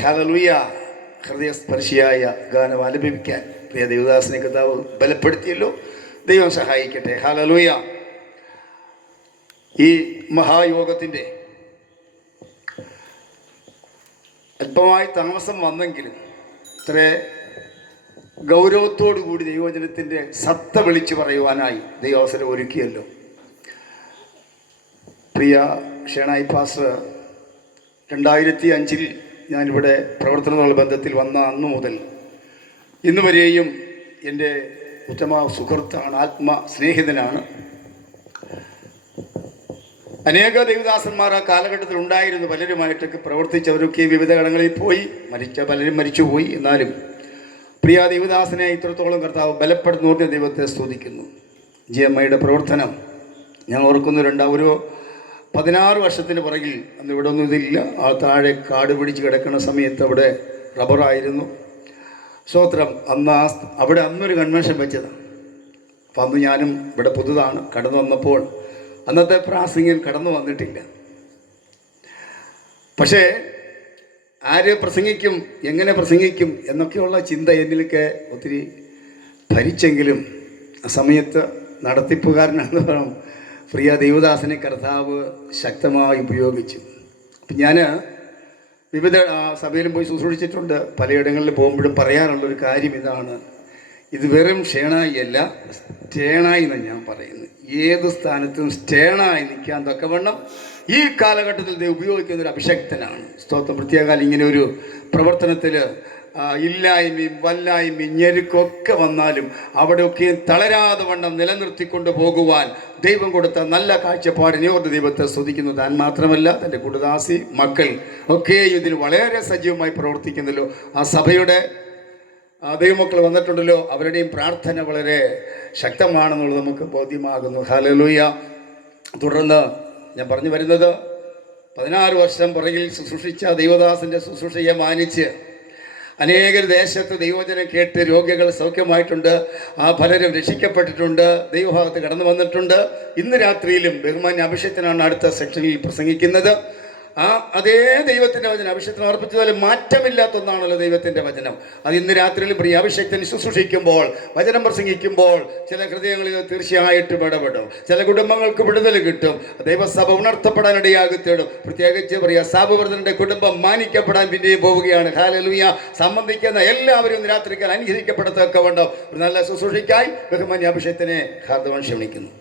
Hallelujah. ഹൃദയസ്പർശിയായ ഗാനം ആലപിക്കാൻ പ്രിയ ദേവദാസനെ കർത്താവ് ബലപ്പെടുത്തിയല്ലോ. ദൈവം സഹായിക്കട്ടെ. ഹല്ലേലൂയ. ഈ മഹായോഗത്തിൻ്റെ അല്പമായി താമസം വന്നെങ്കിലും ഇത്ര ഗൗരവത്തോടു കൂടി ദൈവവചനത്തിൻ്റെ സത്ത വിളിച്ചു പറയുവാനായി ദൈവ അവസരം ഒരുക്കിയല്ലോ. പ്രിയ ഷേണായി പാസ്റ്റർ 2005 ഞാനിവിടെ പ്രവർത്തനങ്ങളുടെ ബന്ധത്തിൽ വന്ന അന്നു മുതൽ ഇന്ന് വരെയും എൻ്റെ ഉത്തമ സുഹൃത്താണ്, ആത്മസ്നേഹിതനാണ്. അനേക ദൈവദാസന്മാർ ആ കാലഘട്ടത്തിൽ ഉണ്ടായിരുന്നു. പലരുമായിട്ടൊക്കെ പ്രവർത്തിച്ചവരൊക്കെ വിവിധ ഘടകങ്ങളിൽ പോയി, പലരും മരിച്ചുപോയി. എന്നാലും പ്രിയ ദൈവദാസനെ ഇത്രത്തോളം കർത്താവ് ബലപ്പെടുത്തുന്ന ദൈവത്തെ സ്തുതിക്കുന്നു. GMIയുടെ പ്രവർത്തനം ഞാൻ ഓർക്കുന്നുണ്ട്. ഒരു 16 വർഷത്തിന് പുറകിൽ അന്ന് ഇവിടെ ഒന്നും ഇതില്ല. ആ താഴെ കാട് പിടിച്ച് കിടക്കുന്ന സമയത്ത് അവിടെ റബ്ബറായിരുന്നു. സ്തോത്രം. അവിടെ അന്നൊരു കൺവെൻഷൻ വെച്ചതാണ്. അപ്പം അന്ന് ഞാനും ഇവിടെ പുതുതാണ് കടന്നു വന്നപ്പോൾ അന്നത്തെ പ്രാസംഗികൻ കടന്നു വന്നിട്ടില്ല. പക്ഷേ ആര് പ്രസംഗിക്കും, എങ്ങനെ പ്രസംഗിക്കും എന്നൊക്കെയുള്ള ചിന്ത എന്നിലേക്ക് ഒത്തിരി ഭരിച്ചെങ്കിലും ആ സമയത്ത് നടത്തിപ്പുകാരനാണെന്ന് പറയണം പ്രിയ ദേവദാസനെ കർത്താവ് ശക്തമായി ഉപയോഗിച്ചു. അപ്പം ഞാൻ വിവിധ സഭയിലും പോയി ശുശ്രൂഷിച്ചിട്ടുണ്ട്. പലയിടങ്ങളിൽ പോകുമ്പോഴും പറയാറുള്ളൊരു കാര്യം ഇതാണ്: ഇത് വെറും ഷേണായി അല്ല, സ്റ്റേണായി എന്ന് ഞാൻ പറയുന്നത്. ഏത് സ്ഥാനത്തും സ്റ്റേണായി നിൽക്കാൻ തക്കവണ്ണം ഈ കാലഘട്ടത്തിൽ ദൈവം ഉപയോഗിക്കുന്നൊരു അഭിഷക്തനാണ്. സ്തോത്രം. പ്രത്യേക ഇങ്ങനെ ഒരു പ്രവർത്തനത്തിൽ ഇല്ലായ്മയും വല്ലായ്മയും ഞെരുക്കൊക്കെ വന്നാലും അവിടെയൊക്കെ തളരാതെ വണ്ണം നിലനിർത്തിക്കൊണ്ട് പോകുവാൻ ദൈവം കൊടുത്ത നല്ല കാഴ്ചപ്പാടിനെ ഓർത്ത് ദൈവത്തെ സ്തുതിക്കുന്നു. താൻ മാത്രമല്ല, തൻ്റെ കുടുദാസി മക്കൾ ഒക്കെ ഇതിൽ വളരെ സജീവമായി പ്രവർത്തിക്കുന്നല്ലോ. ആ സഭയുടെ ദൈവമക്കൾ വന്നിട്ടുണ്ടല്ലോ, അവരുടെയും പ്രാർത്ഥന വളരെ ശക്തമാണെന്നുള്ളത് നമുക്ക് ബോധ്യമാകുന്നു. ഹല്ലേലൂയ. തുടർന്ന് ഞാൻ പറഞ്ഞു വരുന്നത്, 16 വർഷം പുറകിൽ ശുശ്രൂഷിച്ച ദൈവദാസൻ്റെ ശുശ്രൂഷയെ മാനിച്ച് അനേകർ ദേശത്ത് ദൈവവചനം കേട്ട് രോഗികൾ സൗഖ്യമായിട്ടുണ്ട്. പലരും രക്ഷിക്കപ്പെട്ടിട്ടുണ്ട്, ദൈവഭാഗത്ത് കടന്നു വന്നിട്ടുണ്ട്. ഇന്ന് രാത്രിയിലും ബഹുമാന്യ അഭിഷേകത്തിനാണ് അടുത്ത സെക്ഷനിൽ പ്രസംഗിക്കുന്നത്. അതേ ദൈവത്തിൻ്റെ വചനം അഭിഷേകത്തിന് അർപ്പിച്ചതുപോലെ മാറ്റമില്ലാത്ത ഒന്നാണല്ലോ ദൈവത്തിൻ്റെ വചനം. അത് ഇന്ന് രാത്രിയിൽ പ്രിയ അഭിഷേകത്തിന് ശുശ്രൂഷിക്കുമ്പോൾ, വചനം പ്രസംഗിക്കുമ്പോൾ ചില ഹൃദയങ്ങളിൽ തീർച്ചയായിട്ടും ഇടപെടും. ചില കുടുംബങ്ങൾക്ക് വിടുതൽ കിട്ടും. ദൈവസഭ ഉണർത്തപ്പെടാനിടയാകത്തേടും. പ്രത്യേകിച്ച് പ്രിയ സാബുവർദ്ധൻ്റെ കുടുംബം മാനിക്കപ്പെടാൻ പിന്നെയും പോവുകയാണ്. ഹല്ലേലൂയ. സംബന്ധിക്കുന്ന എല്ലാവരും ഇന്ന് രാത്രിക്കാൽ അനുഗ്രഹിക്കപ്പെടത്തക്കവണ്ണം ഒരു നല്ല ശുശ്രൂഷയ്ക്കായി ബഹുമാന്യ അഭിഷേകത്തിനെ ഹാർദവം ക്ഷണിക്കുന്നു.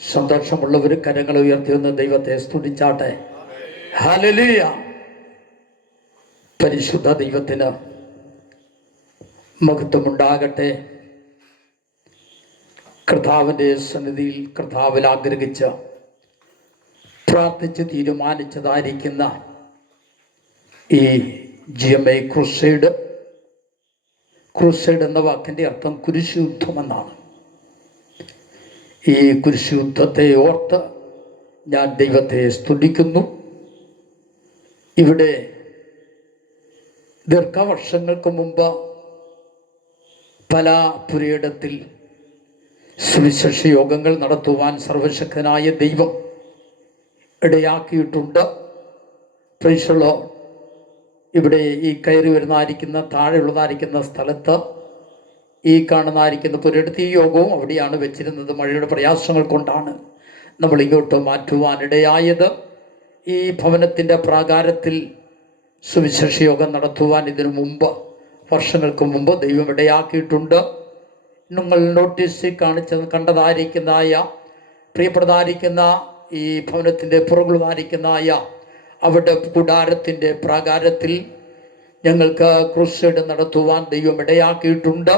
സന്തോഷമുള്ളവർ കരങ്ങൾ ഉയർത്തിയൊന്ന് ദൈവത്തെ സ്തുതിച്ചാട്ടെ. ഹല്ലേലൂയ. പരിശുദ്ധ ദൈവത്തിന് മഹത്വമുണ്ടാകട്ടെ. കർത്താവിൻ്റെ സന്നിധിയിൽ കർത്താവിൽ ആഗ്രഹിച്ച് പ്രാർത്ഥിച്ച് തീരുമാനിച്ചതായിരിക്കുന്ന ഈ GMI ക്രൂസൈഡ് എന്ന വാക്കിൻ്റെ അർത്ഥം കുരിശുയുദ്ധമെന്നാണ്. ഈ കുരിശുയുദ്ധത്തെ ഓർത്ത് ഞാൻ ദൈവത്തെ സ്തുതിക്കുന്നു. ഇവിടെ ദീർഘവർഷങ്ങൾക്ക് മുമ്പ് പല പുരയിടത്തിൽ സുവിശേഷ യോഗങ്ങൾ നടത്തുവാൻ സർവശക്തനായ ദൈവം ഇടയാക്കിയിട്ടുണ്ട്. Price the Lord. ഇവിടെ ഈ കയറി വരുന്നതായിരിക്കുന്ന താഴെയുള്ളതായിരിക്കുന്ന സ്ഥലത്ത് ഈ കാണുന്നതായിരിക്കുന്ന പുരയിടത്ത് ഈ യോഗവും അവിടെയാണ് വെച്ചിരുന്നത്. മഴയുടെ പ്രയാസങ്ങൾ കൊണ്ടാണ് നമ്മൾ ഇങ്ങോട്ട് മാറ്റുവാനിടയായത്. ഈ ഭവനത്തിൻ്റെ പ്രാകാരത്തിൽ സുവിശേഷ യോഗം നടത്തുവാൻ ഇതിനു മുമ്പ്, വർഷങ്ങൾക്ക് മുമ്പ് ദൈവം ഇടയാക്കിയിട്ടുണ്ട്. നിങ്ങൾ നോട്ടീസിൽ കണ്ടതായിരിക്കുന്നതായ പ്രിയപ്പെട്ടതായിരിക്കുന്ന ഈ ഭവനത്തിൻ്റെ പുറകുള്ളതായിരിക്കുന്നതായ അവിടെ കൂടാരത്തിൻ്റെ പ്രാകാരത്തിൽ ഞങ്ങൾക്ക് ക്രൂസൈഡ് നടത്തുവാൻ ദൈവം ഇടയാക്കിയിട്ടുണ്ട്.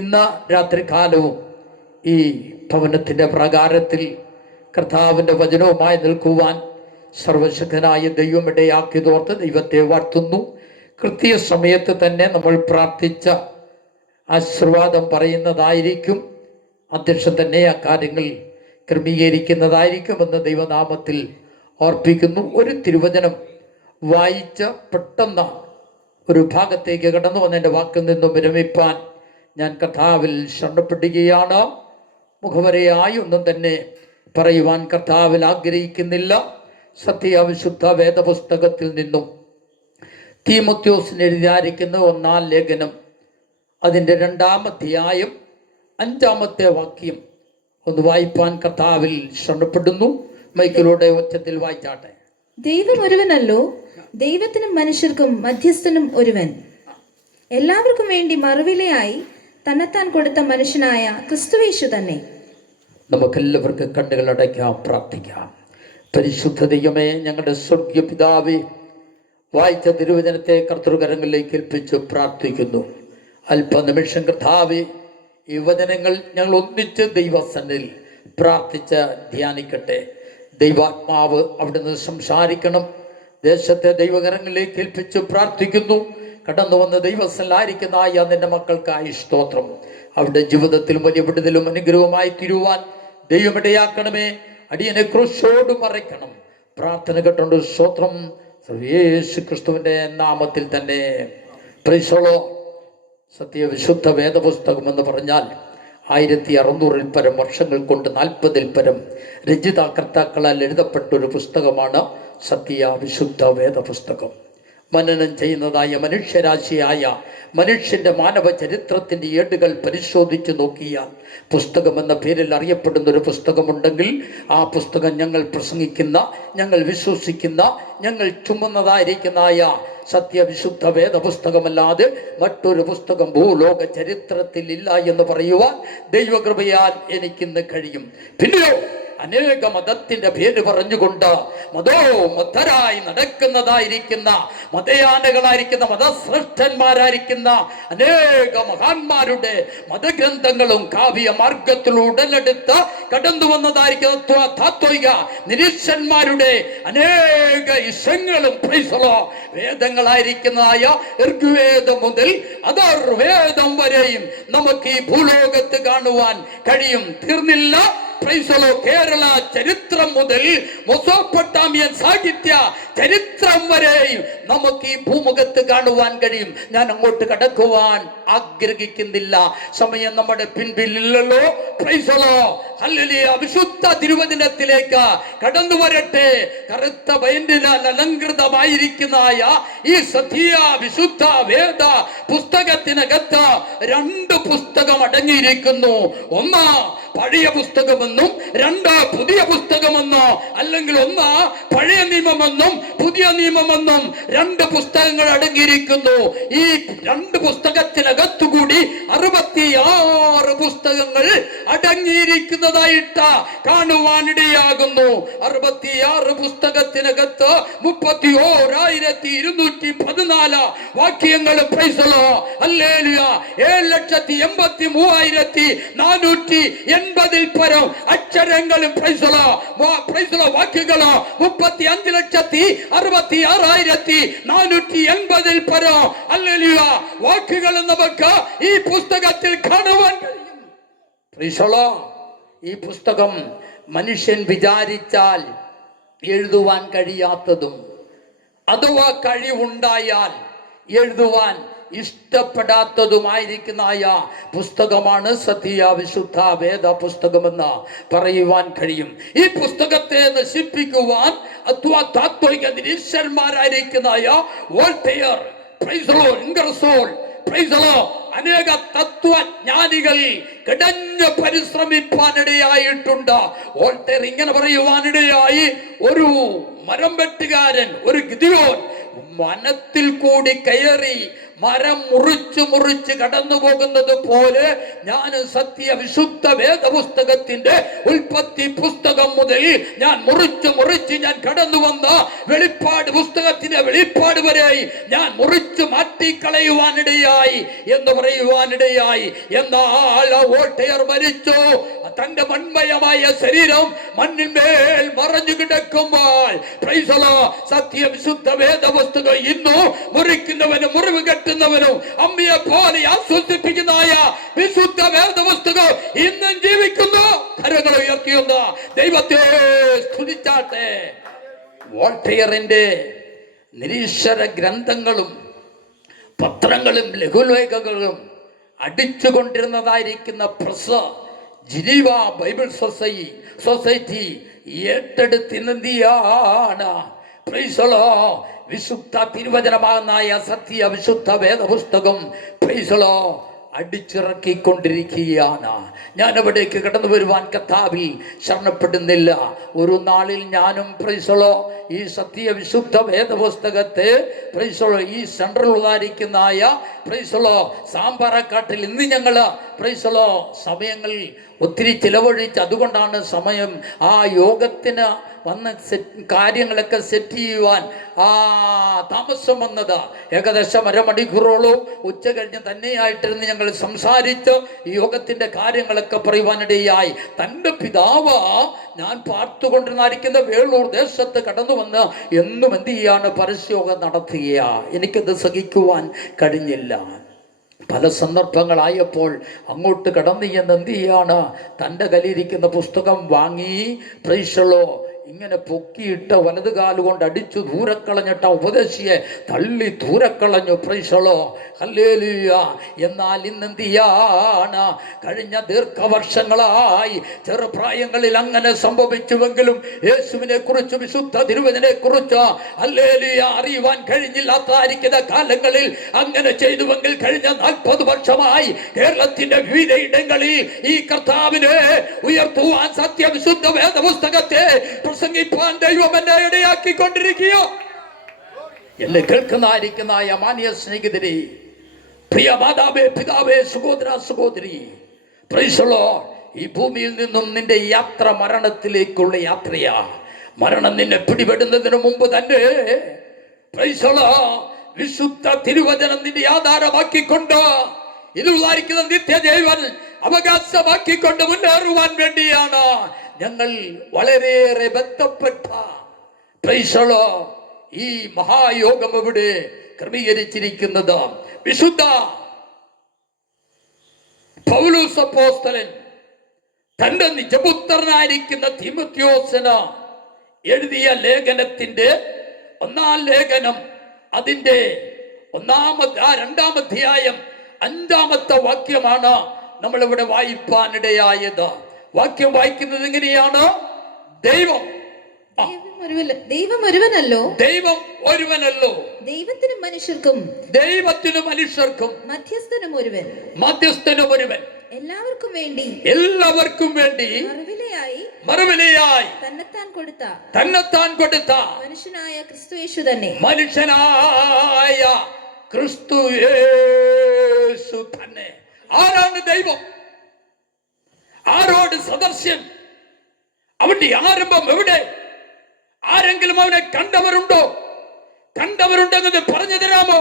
ഇന്ന് രാത്രികാലവും ഈ ഭവനത്തിൻ്റെ പ്രാകാരത്തിൽ കർത്താവിൻ്റെ വചനവുമായി നിൽക്കുവാൻ സർവശക്തനായ ദൈവം ഇടയാക്കിയതോർത്ത് ദൈവത്തെ വാഴ്ത്തുന്നു. കൃത്യസമയത്ത് തന്നെ നമ്മൾ പ്രാർത്ഥിച്ച ആശീർവാദം പറയുന്നതായിരിക്കും. അധ്യക്ഷൻ തന്നെ ആ കാര്യങ്ങൾ ക്രമീകരിക്കുന്നതായിരിക്കുമെന്ന് ദൈവനാമത്തിൽ ഓർപ്പിക്കുന്നു. ഒരു തിരുവചനം വായിച്ച് പെട്ടെന്ന് ഒരു ഭാഗത്തേക്ക് കടന്നു വന്നതിൻ്റെ വാക്കിൽ നിന്നും വിരമിപ്പാൻ ഞാൻ കർത്താവിൽ ശരണപ്പെടുകയാണ്. മുഖവരയായി ഒന്നും തന്നെ പറയുവാൻ കർത്താവിൽ ആഗ്രഹിക്കുന്നില്ല. സത്യവിശുദ്ധ വേദപുസ്തകത്തിൽ നിന്നും തീമോഥെയോസിന് എഴുതിയായിരിക്കുന്ന 1-ാം ലേഖനം അതിൻ്റെ 2-ാം അധ്യായം 5-ാമത്തെ വാക്യം ഒന്ന് വായിപ്പാൻ കർത്താവിൽ ശ്രമപ്പെടുന്നു. മൈക്കിലൂടെ ഒച്ചത്തിൽ വായിച്ചാട്ടെ. ദൈവം ഒരുവനല്ലോ, ദൈവത്തിനും മനുഷ്യർക്കും മധ്യസ്ഥനും ഒരുവൻ, എല്ലാവർക്കും വേണ്ടി മറുവിലയായി തന്നെത്താൻ കൊടുത്ത മനുഷ്യനായ ക്രിസ്തുവേശു തന്നെ. നമുക്കെല്ലാവർക്കും കണ്ണുകളടയ്ക്കാം, പ്രാർത്ഥിക്കാം. പരിശുദ്ധ ദൈവമേ, ഞങ്ങളുടെ സ്വർഗീയ പിതാവേ, വായിച്ച തിരുവചനത്തെ കർത്തൃകരങ്ങളിലേക്ക് ഏൽപ്പിച്ച് പ്രാർത്ഥിക്കുന്നു. അല്പനിമിഷം കർത്താവേ, ഈ വചനങ്ങൾ ഞങ്ങൾ ഒന്നിച്ച് ദൈവസന്നിധിയിൽ പ്രാർത്ഥിച്ച് ധ്യാനിക്കട്ടെ. ദൈവാത്മാവ് അവിടുന്ന് സംസാരിക്കണം. ദേശത്തെ ദൈവകരങ്ങളിലേക്ക് ഏൽപ്പിച്ച് പ്രാർത്ഥിക്കുന്നു. കടന്നു വന്ന് ദൈവസ്ഥലായിരിക്കുന്ന നിന്റെ മക്കൾക്കായി സ്തോത്രം. അവരുടെ ജീവിതത്തിലും വലിയ വിടുതലും അനുഗ്രഹവുമായി തീരുവാൻ ദൈവമിടയാക്കണമേ. അടിയനെ ക്രൂശോട് മറയ്ക്കണം. പ്രാർത്ഥന കേട്ടോണ്ട് സ്തോത്രം. യേശു ക്രിസ്തുവിന്റെ നാമത്തിൽ തന്നെ. Price the Lord. സത്യവിശുദ്ധ വേദപുസ്തകം എന്ന് പറഞ്ഞാൽ 1600-ൽ പരം വർഷങ്ങൾ കൊണ്ട് 40-ൽ പരം രചയിതാകർത്താക്കളാൽ എഴുതപ്പെട്ട ഒരു പുസ്തകമാണ് സത്യവിശുദ്ധ വേദപുസ്തകം. മനനം ചെയ്യുന്നതായ മനുഷ്യരാശിയായ മനുഷ്യന്റെ മാനവ ചരിത്രത്തിൻ്റെ ഏടുകൾ പരിശോധിച്ച് നോക്കിയാൽ പുസ്തകം എന്ന പേരിൽ അറിയപ്പെടുന്ന ഒരു പുസ്തകമുണ്ടെങ്കിൽ ആ പുസ്തകം ഞങ്ങൾ പ്രസംഗിക്കുന്ന, ഞങ്ങൾ വിശ്വസിക്കുന്ന, ഞങ്ങൾ ചുമന്നതായിരിക്കുന്നതായ സത്യവിശുദ്ധ വേദപുസ്തകമല്ലാതെ മറ്റൊരു പുസ്തകം ഭൂലോക ചരിത്രത്തിൽ ഇല്ല എന്ന് പറയുവാൻ ദൈവകൃപയാൽ എനിക്കിന്ന് കഴിയും. പിന്നെയോ അനേക മതത്തിന്റെ പേര് പറഞ്ഞുകൊണ്ട് മതരായി നടക്കുന്നതായിരിക്കുന്ന മതയാനകളായിരിക്കുന്ന മതശ്രേഷ്ഠന്മാരായിരിക്കുന്ന അനേക മഹാന്മാരുടെ മതഗ്രന്ഥങ്ങളും കാവ്യ മാർഗത്തിൽ ഉടലെടുത്ത് കടന്നു വന്നതായിരിക്കുന്ന താത്വിക നിരീക്ഷന്മാരുടെ അനേക ഇഷങ്ങളും വേദങ്ങളായിരിക്കുന്നതായ ഋഗ്വേദം മുതൽ അഥർവേദം വരെയും നമുക്ക് ഈ ഭൂലോകത്ത് കാണുവാൻ കഴിയും. തീർന്നില്ല. കേരള ചരിത്രം മുതൽ മെസോപ്പൊട്ടാമിയൻ സാഹിത്യ ചരിത്രം വരെയും നമുക്ക് ഈ ഭൂമുഖത്ത് കാണുവാൻ കഴിയും. ഞാൻ അങ്ങോട്ട് കടക്കുവാൻ ആഗ്രഹിക്കുന്നില്ല, സമയം നമ്മുടെ പിൻപില്ലല്ലോ. വിശുദ്ധ തിരുവചനത്തിലേക്ക് കടന്നു വരട്ടെ. കറുത്ത ബൈൻഡിനാൽ അലങ്കൃതമായിരിക്കുന്നതായ ഈ സത്യ വിശുദ്ധ വേദ പുസ്തകത്തിനകത്ത് 2 പുസ്തകം അടങ്ങിയിരിക്കുന്നു. ഒന്ന് പഴയ പുസ്തകമെന്നും 2 പുതിയ പുസ്തകമെന്നോ, അല്ലെങ്കിൽ 1 പഴയ നിയമമെന്നും പുതിയ നിയമമെന്നും 2 പുസ്തകങ്ങൾ അടങ്ങിയിരിക്കുന്നു. ഈ 2 പുസ്തകത്തിനകത്തുകൂടി 66 പുസ്തകങ്ങൾ അടങ്ങിയിരിക്കുന്നതായിട്ട് കാണുവാനിടയാകുന്നു. 66 പുസ്തകത്തിനകത്ത് 31,214 വാക്യങ്ങളും 7,83,480-ൽ പരം അക്ഷരങ്ങളും വാക്യങ്ങളോ 35,66,480-ൽ പരം വാക്കുകൾ നമുക്ക് ഈ പുസ്തകത്തിൽ കാണുവാൻ കഴിയും. ഈ പുസ്തകം മനുഷ്യൻ വിചാരിച്ചാൽ എഴുതുവാൻ കഴിയാത്തതും അഥവാ കഴിവുണ്ടായാൽ എഴുതുവാൻ ഇഷ്ടപ്പെടാത്തതുമായിരിക്കുന്നതായ പുസ്തകമാണ് സത്യവിശുദ്ധ വേദ പുസ്തകമെന്ന് പറയുവാൻ കഴിയും. ഈ പുസ്തകത്തെ നശിപ്പിക്കുവാൻ അഥവാ താത്വിക നിരീശ്വരന്മാരായിരിക്കുന്നതായ വോൾട്ടയർ, ഇംഗർസോൾ, അനേക തത്വജ്ഞാനികൾ കിടഞ്ഞ് പരിശ്രമിപ്പാനിടയായിട്ടുണ്ട്. വോൾട്ടയർ ഇങ്ങനെ പറയുവാനിടയായി, ഒരു മരം വെട്ടുകാരൻ, ഒരു ഗിദിയോൻ വനത്തിൽ കൂടി കയറി മരം മുറിച്ച് കടന്നു പോകുന്നത് പോലെ ഞാൻ സത്യവിശുദ്ധ വേദപുസ്തകത്തിന്റെ ഉൽപ്പത്തി പുസ്തകം മുതൽ ഞാൻ മുറിച്ച് ഞാൻ കടന്നു വന്ന വെളിപ്പാട് പുസ്തകത്തിന്റെ വെളിപ്പാട് വരെ ഞാൻ മുറിച്ച് മാറ്റിക്കളയുവാനിടയായി എന്ന് പറയുവാനിടയായി. എന്നാൽ വോൾട്ടയർ മരിച്ചു. തന്റെ മൺമയമായ ശരീരം മണ്ണിന്മേൽ മറഞ്ഞു കിടക്കുമ്പോൾ സത്യവിശുദ്ധ വേദപുസ്തകം ഇന്നു മുറിക്കുന്നവനും മുറിവ് കെട്ടുന്നവനും അമ്മയെ പോലെ ആസ്വദിപ്പിക്കുന്നതായ വിശുദ്ധ വേദപുസ്തകം ഇന്നും ജീവിക്കുന്നു. കരങ്ങൾ ഉയർത്തിയുന്ന ദൈവത്തെ സ്തുതിച്ചാട്ടെ. വോൾട്ടയറിന്റെ നിരീശ്വര ഗ്രന്ഥങ്ങളും പത്രങ്ങളും ലഘുലേഖകളും അടിച്ചുകൊണ്ടിരുന്നതായിരിക്കുന്ന പ്രസ് ജിനീവ ബൈബിൾ സൊസൈറ്റി ഏറ്റെടുത്തിന്തിയാണ് പ്രൈസളോ വിശുദ്ധ തിരുവചനമാകുന്ന സത്യ വിശുദ്ധ വേദപുസ്തകം പ്രൈസളോ അടിച്ചിറക്കിക്കൊണ്ടിരിക്കുകയാണ്. ഞാൻ അവിടേക്ക് കടന്നു വരുവാൻ കർത്താവിൽ ശരണപ്പെടുന്നില്ല. ഒരു നാളിൽ ഞാനും പ്രൈസളോ ഈ സത്യ വിശുദ്ധ വേദപുസ്തകത്തെ പ്രൈസളോ ഈ സെൻട്രൽ ഉദാരിക്കുന്നതായ പ്രൈസളോ സാമ്പാറക്കാട്ടിൽ ഇന്ന് ഞങ്ങൾ പ്രൈസളോ സമയങ്ങളിൽ ഒത്തിരി ചിലവഴിച്ച്, അതുകൊണ്ടാണ് സമയം ആ യോഗത്തിന് വന്ന് കാര്യങ്ങളൊക്കെ സെറ്റ് ചെയ്യുവാൻ താമസം വന്നത്. ഏകദേശം അരമണിക്കൂറോളം ഉച്ച കഴിഞ്ഞ് തന്നെയായിട്ടിരുന്ന് ഞങ്ങൾ സംസാരിച്ച് ഈ യോഗത്തിൻ്റെ കാര്യങ്ങളൊക്കെ പറയുവാനിടയായി. തൻ്റെ പിതാവ് ഞാൻ പാർത്തുകൊണ്ടിരുന്നായിരിക്കുന്ന വേളൂർ ദേശത്ത് കടന്നു വന്ന് എന്നും എന്ത് ചെയ്യാണ് പരസ്യയോഗം നടത്തുക. എനിക്കത് സഹിക്കുവാൻ കഴിഞ്ഞില്ല. പല സന്ദർഭങ്ങളായപ്പോൾ അങ്ങോട്ട് കടന്നു ചെന്ന് എന്ത് ചെയ്യാണ്, തൻ്റെ കയ്യിലിരിക്കുന്ന പുസ്തകം വാങ്ങി പ്രൈസളോ ഇങ്ങനെ പൊക്കിയിട്ട് വലത് കാലുകൊണ്ട് അടിച്ചു ദൂരക്കളഞ്ഞിട്ട ഉപദേശിയെ തള്ളി ദൂരക്കളഞ്ഞു. പ്രൈസളോ ഹല്ലേലൂയ. എന്നാൽ ഇന്നെന്ത് ചെയ്യാണ്, കഴിഞ്ഞ ദീർഘവർഷങ്ങളായി ചെറുപ്രായങ്ങളിൽ അങ്ങനെ സംഭവിച്ചുവെങ്കിലും യേശുവിനെ കുറിച്ച് വിശുദ്ധ തിരുവചനെ കുറിച്ച് ഹല്ലേലൂയ അറിയുവാൻ കഴിഞ്ഞില്ലാത്തായിരിക്കുന്ന കാലങ്ങളിൽ അങ്ങനെ ചെയ്തുവെങ്കിൽ കഴിഞ്ഞ 40 വർഷമായി കേരളത്തിന്റെ വിവിധ ഇടങ്ങളിൽ ഈ കർത്താവിനെ ഉയർത്തുവാൻ സത്യവിശുദ്ധ വേദപുസ്തകത്തെ പ്രസംഗിപ്പാൻ ദൈവം എന്നെ ഇടയാക്കിക്കൊണ്ടിരിക്കുക. എന്നെ കേൾക്കുന്നതായിരിക്കുന്ന മാന്യ സ്നേഹിതരെ, പ്രിയ മാതാവേ, പിതാവേ, സഹോദര സഹോദരി, പ്രൈസളോ ഈ ഭൂമിയിൽ നിന്നും നിന്റെ യാത്ര മരണത്തിലേക്കുള്ള യാത്രയാ. മരണം നിന്നെ പിടിപെടുന്നതിന് മുമ്പ് തന്നെ പ്രൈസളോ വിശുദ്ധ തിരുവചനം നിന്റെ ആധാരമാക്കിക്കൊണ്ട് ഇതിലായിരിക്കുന്ന നിത്യജീവൻ അവകാശമാക്കിക്കൊണ്ട് മുന്നേറുവാൻ വേണ്ടിയാണ് ഞങ്ങൾ വളരെയേറെ ബന്ധപ്പെട്ട പ്രൈസളോ ഈ മഹായോഗം ഇവിടെ ക്രമീകരിച്ചിരിക്കുന്നത്. വിശുദ്ധ പൗലോസ് അപ്പോസ്തലൻ തന്റെ നിജപുത്രനായിരിക്കുന്ന തീമോഥെയോസിന് എഴുതിയ ലേഖനത്തിന്റെ 1-ാം ലേഖനം അതിന്റെ 2-ാം അധ്യായം 5-ാമത്തെ വാക്യമാണ് നമ്മളിവിടെ വായിപ്പാനിടയായത്. വാക്യം വായിക്കുന്നത് എങ്ങനെയാണ്? ദൈവം ഒരുവനല്ലോ, ദൈവം ഒരുവനല്ലോ, ദൈവത്തിനും മനുഷ്യർക്കും മധ്യസ്ഥനും ഒരുവൻ, എല്ലാവർക്കും വേണ്ടി മറുവിലയായി തന്നെത്താൻ കൊടുത്ത മനുഷ്യനായ ക്രിസ്തു യേശു തന്നെ. ആരാണ് ദൈവം? ആരോട് സദർശ്യൻ? അവന്റെ ആരംഭം എവിടെ? ആരെങ്കിലും അവനെ കണ്ടവരുണ്ടെന്നത് പറഞ്ഞു തരാമോ?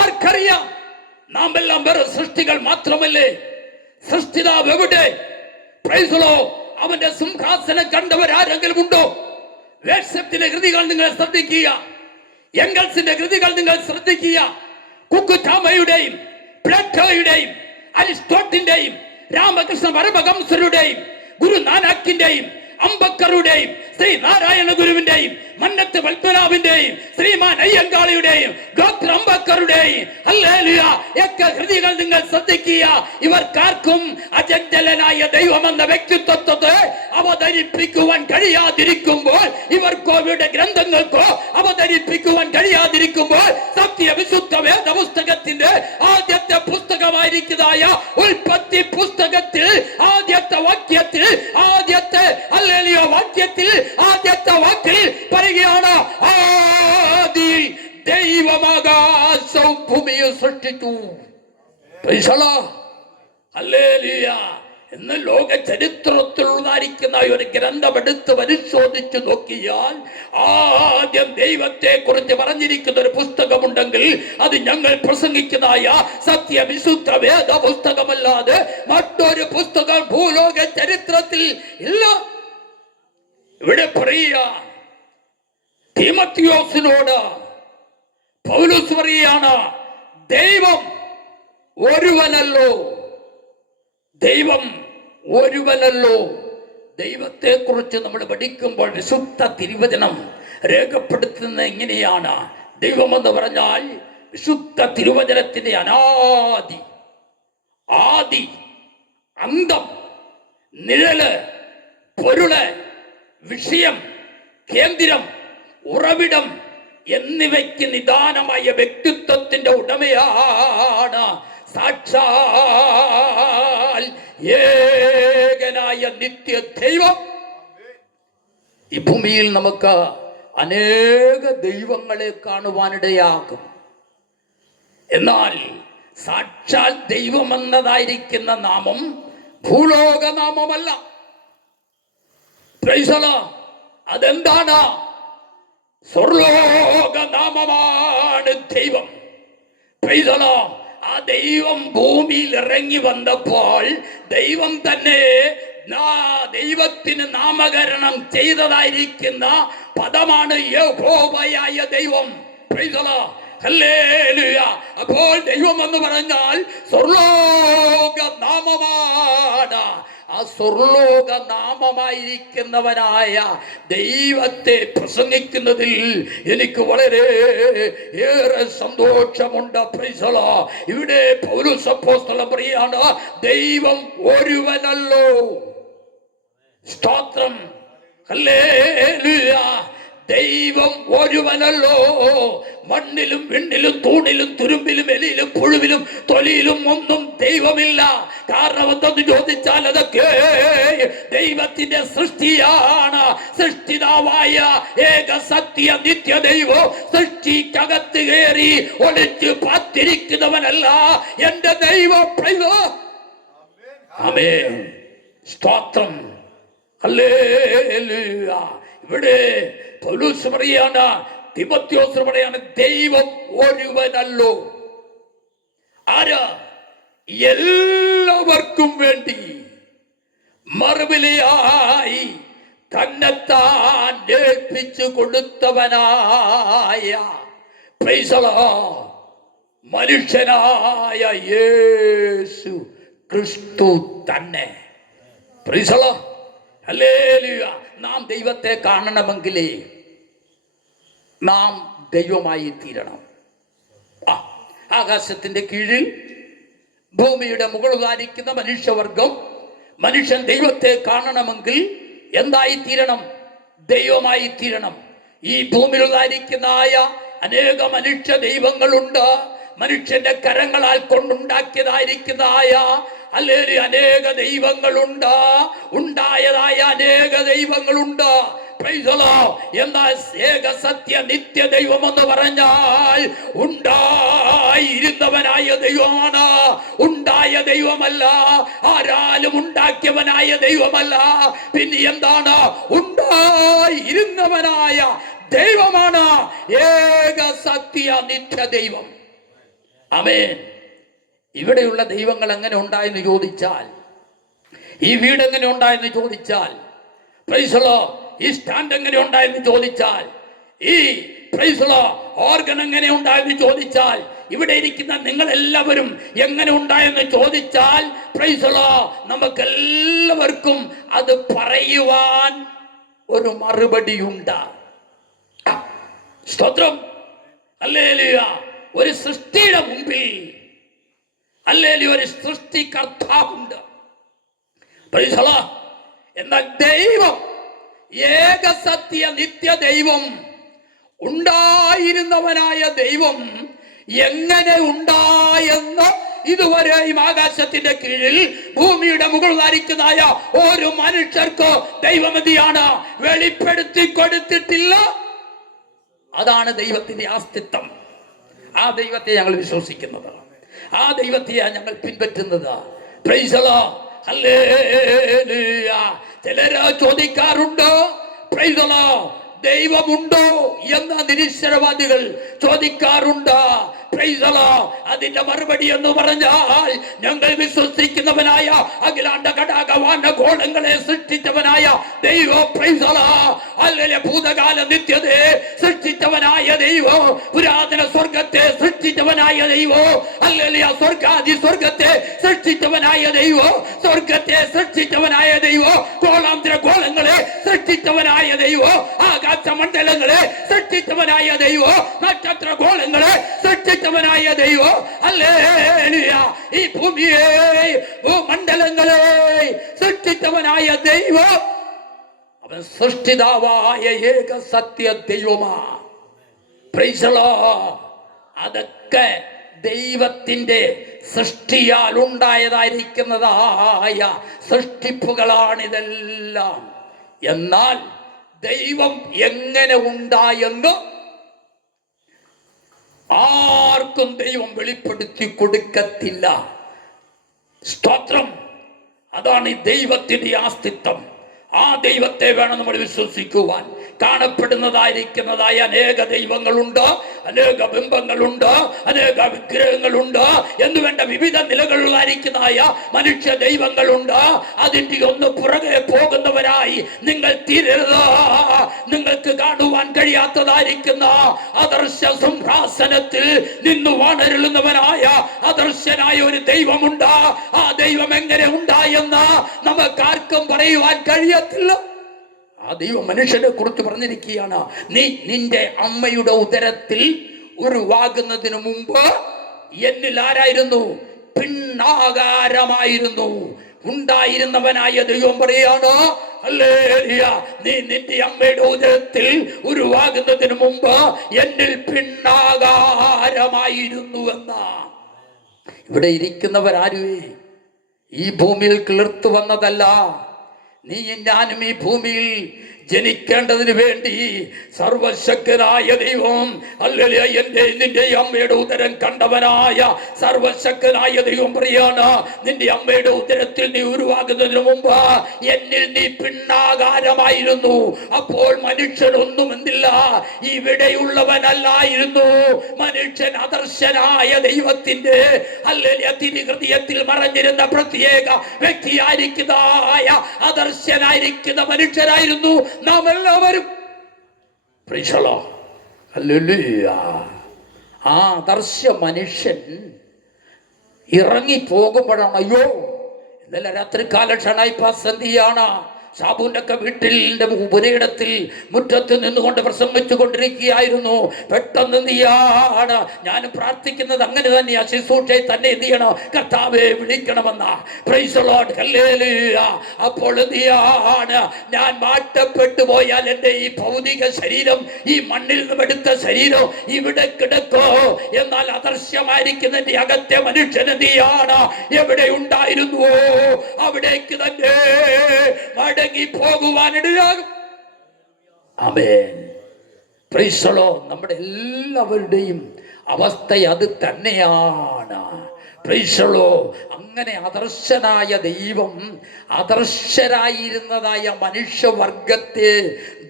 ആർക്കറിയാം? നാം എല്ലാം വേറെ സൃഷ്ടികൾ മാത്രമല്ലേ. സൃഷ്ടിതാവ് എവിടെ? പ്രൈസലോ അവന്റെ സിംഹാസനം കണ്ടവരാരെങ്കിലും ഉണ്ടോ? വേഴ്സത്തിലെ കൃതികൾ നിങ്ങൾ ശ്രദ്ധിക്കുക, എംഗൽസിന്റെ കൃതികൾ നിങ്ങൾ ശ്രദ്ധിക്കുക. കുക്കുചാമയുടെയും പ്ലേറ്റോയുടെയും അരിസ്റ്റോട്ടിന്റെയും രാമകൃഷ്ണ പരമഹംസരുടെയും ഗുരുനാനാക്കിന്റെയും അംബക്കറുടെയും ശ്രീ നാരായണ ഗുരുവിന്റെയും മന്നത്ത് പത്മനാഭന്റെയും ശ്രീമാൻ അയ്യങ്കാളിയുടെയും ഡോക്ടർ അംബക്കറുടെയും ഹല്ലേലൂയ ഒക്കെ കൃതികൾ നിങ്ങൾ ശ്രദ്ധിക്കുക. ഇവർക്കാർക്കും അജഞ്ചലനായ ദൈവമെന്ന വ്യക്തിത്വത്തെ അവതരിപ്പിക്കുവാൻ കഴിയാതിരിക്കുമ്പോൾ, ഇവർക്കോ അവരുടെ ഗ്രന്ഥങ്ങൾക്കോ അവതരിപ്പിക്കുവാൻ കഴിയാതിരിക്കുമ്പോൾ, സത്യവിശുദ്ധ വേദപുസ്തകത്തിന്റെ ആദ്യത്തെ പുസ്തകമായിരിക്കുന്നതായ ഉൽപ്പത്തി പുസ്തകത്തിൽ ആദ്യത്തെ വാക്യത്തിൽ ആദ്യത്തെ വാക്കിൽ പറയുകയാണ്, ആദി ദൈവമാകാശവും ഭൂമിയെ സൃഷ്ടിച്ചു. എന്ന് ലോക ചരിത്രത്തിൽ ഉണ്ടായിരിക്കുന്ന ഒരു ഗ്രന്ഥം എടുത്ത് പരിശോധിച്ചു നോക്കിയാൽ ആദ്യം ദൈവത്തെ കുറിച്ച് പറഞ്ഞിരിക്കുന്ന ഒരു പുസ്തകമുണ്ടെങ്കിൽ അത് ഞങ്ങൾ പ്രസംഗിക്കുന്നതായ സത്യവിശുദ്ധ വേദ പുസ്തകമല്ലാതെ മറ്റൊരു പുസ്തകം ഭൂലോക ചരിത്രത്തിൽ ഇല്ല. ഇവിടെ പറയുക, തീമോഥെയോസിനോട് പൗലോസ് പറയുകയാണ്, ദൈവം ഒരുവനല്ലോ. ദൈവത്തെ കുറിച്ച് നമ്മൾ പഠിക്കുമ്പോൾ വിശുദ്ധ തിരുവചനം രേഖപ്പെടുത്തുന്നത് എങ്ങനെയാണ്? ദൈവം എന്ന് പറഞ്ഞാൽ വിശുദ്ധ തിരുവചനത്തിന്റെ ആദി, അന്തം, നിഴല്, പൊരുള്, വിഷയം, കേന്ദ്രം, ഉറവിടം എന്നിവയ്ക്ക് നിദാനമായ വ്യക്തിത്വത്തിന്റെ ഉടമയാണ് സാക്ഷാൽ ഏകനായ നിത്യ ദൈവം. ഈ ഭൂമിയിൽ നമുക്ക് അനേക ദൈവങ്ങളെ കാണുവാനിടയാകും. എന്നാൽ സാക്ഷാൽ ദൈവമെന്നതായിരിക്കുന്ന നാമം ഭൂലോക നാമമല്ല. Price the Lord. അതെന്താണ്? സ്വർലോക നാമമാണ് ദൈവം. Price the Lord. ആ ദൈവം ഭൂമിയിൽ ഇറങ്ങി വന്നപ്പോൾ ദൈവം തന്നെ ദൈവത്തിന് നാമകരണം ചെയ്തതായിരിക്കുന്ന പദമാണ് യഹോവയായ ദൈവം. Price the lord. ഹല്ലേലൂയ. അപ്പോൾ ദൈവം എന്ന് പറഞ്ഞാൽ സ്വർലോക നാമമാണ്. ആ സ്വർലോക നാമമായിരിക്കുന്നവനായ ദൈവത്തെ പ്രസംഗിക്കുന്നതിൽ എനിക്ക് വളരെ ഏറെ സന്തോഷമുണ്ട്. Price the Lord. ഇവിടെ പൗലോസ് അപ്പോസ്തലൻ പറയാണ്, ദൈവം ഒരുവനല്ലോ. സ്തോത്രം. ഹല്ലേലൂയ. ദൈവം ഒരുവനല്ലോ. മണ്ണിലും വിണ്ണിലും തൂണിലും തുരുമ്പിലും എലിയിലും പുഴുവിലും തൊലിയിലും ഒന്നും ദൈവമില്ല. കാരണം എന്തെന്ന് ചോദിച്ചാൽ അതൊക്കെ ദൈവത്തിന്റെ സൃഷ്ടിയാണ്. സൃഷ്ടിതാവായ ഏക സത്യ നിത്യ ദൈവം സൃഷ്ടിക്കകത്ത് കയറി ഒളിച്ചു പാത്തിരിക്കുന്നവനല്ല എന്റെ ദൈവം. ആമേൻ. സ്തോത്രം. ഹല്ലേലൂയ. ഇവിടെ പൗലോസ് പറയാണ്, തിമോഥെയോസ് പറയാണ്, ദൈവം ഒരുവനല്ലോ. ആരാ? എല്ലാവർക്കും വേണ്ടി മറുവിലയായി തന്നെത്താൻ ഏൽപ്പിച്ചു കൊടുത്തവനായ പ്രൈസ് ദി ലോർഡ് മനുഷ്യനായ യേശു ക്രിസ്തു തന്നെ. Price the lord. ഹല്ലേലൂയ. നാം ദൈവത്തെ കാണണമെങ്കിലേ നാം ദൈവമായി തീരണം. ആകാശത്തിന്റെ കീഴിൽ ഭൂമിയുടെ മുകളിലായിരിക്കുന്ന മനുഷ്യവർഗം, മനുഷ്യൻ ദൈവത്തെ കാണണമെങ്കിൽ എന്തായി തീരണം? ദൈവമായി തീരണം. ഈ ഭൂമിയിലുള്ളതായിരിക്കുന്നതായ അനേക മനുഷ്യ ദൈവങ്ങളുണ്ട്. മനുഷ്യന്റെ കരങ്ങളാൽ കൊണ്ടുണ്ടാക്കിയതായിരിക്കുന്നതായ അല്ലെങ്കിൽ അനേക ദൈവങ്ങളുണ്ട്. ഉണ്ടായതായ അനേക ദൈവങ്ങളുണ്ട്. എന്നാൽ ഏക സത്യ നിത്യ ദൈവം എന്ന് പറഞ്ഞാൽ ഉണ്ടായിരുന്നവനായ ദൈവമാണ്. ഉണ്ടായ ദൈവമല്ല, ആരാലും ഉണ്ടാക്കിയവനായ ദൈവമല്ല. പിന്നെ എന്താണ്? ഉണ്ടായിരുന്നവനായ ദൈവമാണ് ഏക സത്യ നിത്യ ദൈവം. ആമേൻ. ഇവിടെയുള്ള ദൈവങ്ങൾ എങ്ങനെ ഉണ്ടായെന്ന് ചോദിച്ചാൽ, ഈ വീട് എങ്ങനെ ഉണ്ടായെന്ന് ചോദിച്ചാൽ, പ്രൈസ് ദി ലോർഡ്, ഈ സ്റ്റാൻഡ് എങ്ങനെ ഉണ്ടായെന്ന് ചോദിച്ചാൽ, ഈ പ്രൈസ് ദി ലോർഡ് ഓർഗൻ എങ്ങനെ ഉണ്ടായെന്ന് ചോദിച്ചാൽ, ഇവിടെ ഇരിക്കുന്ന നിങ്ങൾ എല്ലാവരും എങ്ങനെ ഉണ്ടായെന്ന് ചോദിച്ചാൽ, പ്രൈസ് ദി ലോർഡ് നമുക്ക് എല്ലാവർക്കും അത് പറയുവാൻ ഒരു മറുപടിയുണ്ട്. സ്തോത്രം. ഹല്ലേലൂയ. ഒരു സൃഷ്ടിയുടെ മുമ്പിൽ ഹല്ലേലൂയ ഒരു സൃഷ്ടികർത്താവുണ്ട്. Price the Lord. എന്നാൽ ദൈവം ഏക സത്യ നിത്യ ദൈവം, ഉണ്ടായിരുന്നവനായ ദൈവം എങ്ങനെ ഉണ്ടായെന്ന് ഇതുവരെയും ആകാശത്തിന്റെ കീഴിൽ ഭൂമിയുടെ മുകളിലായിരിക്കുന്നതായ ഒരു മനുഷ്യർക്ക് ദൈവമതിയാണ് വെളിപ്പെടുത്തി കൊടുത്തിട്ടില്ല. അതാണ് ദൈവത്തിന്റെ അസ്തിത്വം. ആ ദൈവത്തെ ഞങ്ങൾ വിശ്വസിക്കുന്നത്, ആ ദൈവത്തെയാണ് ഞങ്ങൾ പിൻപറ്റുന്നത്. Praise the lord. ഹല്ലേലൂയ. ചിലര് ചോദിക്കാറുണ്ട്, പ്രൈസ് ദി ലോർഡ് ദൈവമുണ്ടോ എന്ന നിരീശ്വരവാദികൾ ചോദിക്കാറുണ്ട്. Praise the lord. അതിന്റെ മറുപടി എന്ന് പറഞ്ഞാൽ, ഞങ്ങൾ വിശ്വസിക്കുന്നവനായ അഖിലാണ്ട ഘടകവാന ഗോളങ്ങളെ സൃഷ്ടിച്ചവനായ ദൈവം, പ്രൈസ് ദി ലോർഡ് ഹല്ലേലൂയ, ഭൂതകാല നിത്യതയെ സൃഷ്ടിച്ചവനായ ദൈവം, പുരാതന സ്വർഗത്തെ സൃഷ്ടിച്ചവനായ ദൈവം, ഹല്ലേലൂയ, സ്വർഗാദി സ്വർഗത്തെ സൃഷ്ടിച്ചവനായ ദൈവം, സ്വർഗത്തെ സൃഷ്ടിച്ചവനായ ദൈവം, ഗോളാന്തര ഗോളങ്ങളെ സൃഷ്ടിച്ചവനായ ദൈവം ആകാശമണ്ഡലങ്ങളെ സൃഷ്ടിച്ചവനായ ദൈവം നക്ഷത്രഗോളങ്ങളെ സൃഷ്ടിച്ചവനായ ദൈവം ഹല്ലേലൂയ ഈ ഭൂമിയെ ഭൂമണ്ഡലങ്ങളെ സൃഷ്ടിച്ചവനായ ദൈവം അവൻ സൃഷ്ടിതാവായ ഏക സത്യ ദൈവമാ. Praise the lord. അതൊക്കെ ദൈവത്തിന്റെ സൃഷ്ടിയാൽ ഉണ്ടായതായിരിക്കുന്നതായ സൃഷ്ടിപ്പുകളാണിതെല്ലാം. എന്നാൽ ദൈവം എങ്ങനെ ഉണ്ടായെന്ന് ആർക്കും ദൈവം വെളിപ്പെടുത്തി കൊടുക്കത്തില്ല. സ്തോത്രം. അതാണ് ഈ ദൈവത്തിന്റെ അസ്തിത്വം. ആ ദൈവത്തെ വേണം നമ്മൾ വിശ്വസിക്കുവാൻ. കാണപ്പെടുന്നതായിരിക്കുന്നതായ അനേക ദൈവങ്ങളുണ്ട്, അനേക ബിംബങ്ങളുണ്ട്, അനേക വിഗ്രഹങ്ങളുണ്ട് എന്ന് വേണ്ട വിവിധ നിലകളിലായിരിക്കുന്നതായ മനുഷ്യ ദൈവങ്ങളുണ്ട്. അതിന്റെ ഒന്ന് പുറകെ പോകുന്നവരായി നിങ്ങൾ തീരരുത്. നിങ്ങൾക്ക് കാണുവാൻ കഴിയാത്തതായിരിക്കുന്ന അദർശ സിംഹാസനത്തിൽ നിന്ന് വാണരുളുന്നവനായ അദർശനായ ഒരു ദൈവമുണ്ട്. ആ ദൈവം എങ്ങനെ ഉണ്ടായെന്ന് നമുക്കാർക്കും പറയുവാൻ കഴിയത്തില്ല. ആ ദൈവം മനുഷ്യനെ കുറിച്ച് പറഞ്ഞിരിക്കുകയാണ്, നീ നിന്റെ അമ്മയുടെ ഉദരത്തിൽ ഉരുവാകുന്നതിന് മുമ്പ് എന്നിൽ ആരായിരുന്നു? പിണ്ണാകാരമായിരുന്നു ഉണ്ടായിരുന്നവനായ ദൈവം പറയാണ്, ഹല്ലേലൂയ, നീ നിന്റെ അമ്മയുടെ ഉദരത്തിൽ ഉരുവാകുന്നതിന് മുമ്പ് എന്നിൽ പിണ്ണാകാരമായിരുന്നുവെന്ന. ഇവിടെ ഇരിക്കുന്നവരാരുവേ ഈ ഭൂമിയിൽ കിളിർത്തു വന്നതല്ല. നീ ഞാനും ഈ ഭൂമിയിൽ ജനിക്കേണ്ടതിന് വേണ്ടി സർവശക്തനായ ദൈവം, ഹല്ലേലൂയ, എന്റെ നിന്റെ അമ്മയുടെ ഉദരം കണ്ടവനായ സർവശക്തനായ ദൈവം പറയാണ്, നിന്റെ അമ്മയുടെ ഉദരത്തിൽ നീ ഉരുവാകുന്നതിന് മുമ്പ് എന്നിൽ നീ പിണ്ണാകാരമായിരുന്നു. അപ്പോൾ മനുഷ്യനൊന്നും എന്തില്ല, ഇവിടെയുള്ളവനല്ലായിരുന്നു. മനുഷ്യൻ അദർശനായ ദൈവത്തിന്റെ ഹല്ലേലൂയ തിരുഹൃദയത്തിൽ മറഞ്ഞിരുന്ന പ്രത്യേക വ്യക്തിയായിരിക്കുന്നതായ അദർശനായിരിക്കുന്ന മനുഷ്യരായിരുന്നു നാം എല്ലാവരും. Price the lord. ഹല്ലേലൂയ. ആ ആദർശ മനുഷ്യൻ ഇറങ്ങി പോകുമ്പോഴാണ്, അയ്യോ ഇന്നലെ രാത്രികാല ക്ഷണായിപ്പാസ് എന്ത് ചെയ്യാണ്, സാബുവിന്റെ ഒക്കെ വീട്ടിൽ പുരയിടത്തിൽ മുറ്റത്ത് നിന്നുകൊണ്ട് പ്രസംഗിച്ചു കൊണ്ടിരിക്കുകയായിരുന്നു. പെട്ടെന്ന് എന്ത് ചെയ്യാണ്, ഞാൻ പ്രാർത്ഥിക്കുന്നത് അങ്ങനെ തന്നെയാ, ശുശ്രൂഷയെ തന്നെ എന്ത് ചെയ്യണം, കർത്താവെ വിളിക്കണമെന്ന. Praise the lord. ഹല്ലേലൂയ. അപ്പോൾ എന്ത് ചെയ്യാണ്, ഞാൻ മാറ്റപ്പെട്ടു പോയാൽ എൻ്റെ ഈ ഭൗതിക ശരീരം, ഈ മണ്ണിൽ നിന്നും എടുത്ത ശരീരം ഇവിടെ കിടക്കോ. എന്നാൽ അദർശ്യമായിരിക്കുന്ന എൻ്റെ അകത്തെ മനുഷ്യൻ എന്ത് ചെയ്യാണ്, എവിടെ ഉണ്ടായിരുന്നുവോ അവിടേക്ക് തന്നെ പോകുവാനിടയാകും. ആമേൻ. Praise the lord. നമ്മുടെ എല്ലാവരുടെയും അവസ്ഥ അത് തന്നെയാണ്. Praise the lord. അങ്ങനെ അദർശനായ ദൈവം അദർശരായിരുന്നതായ മനുഷ്യവർഗത്തെ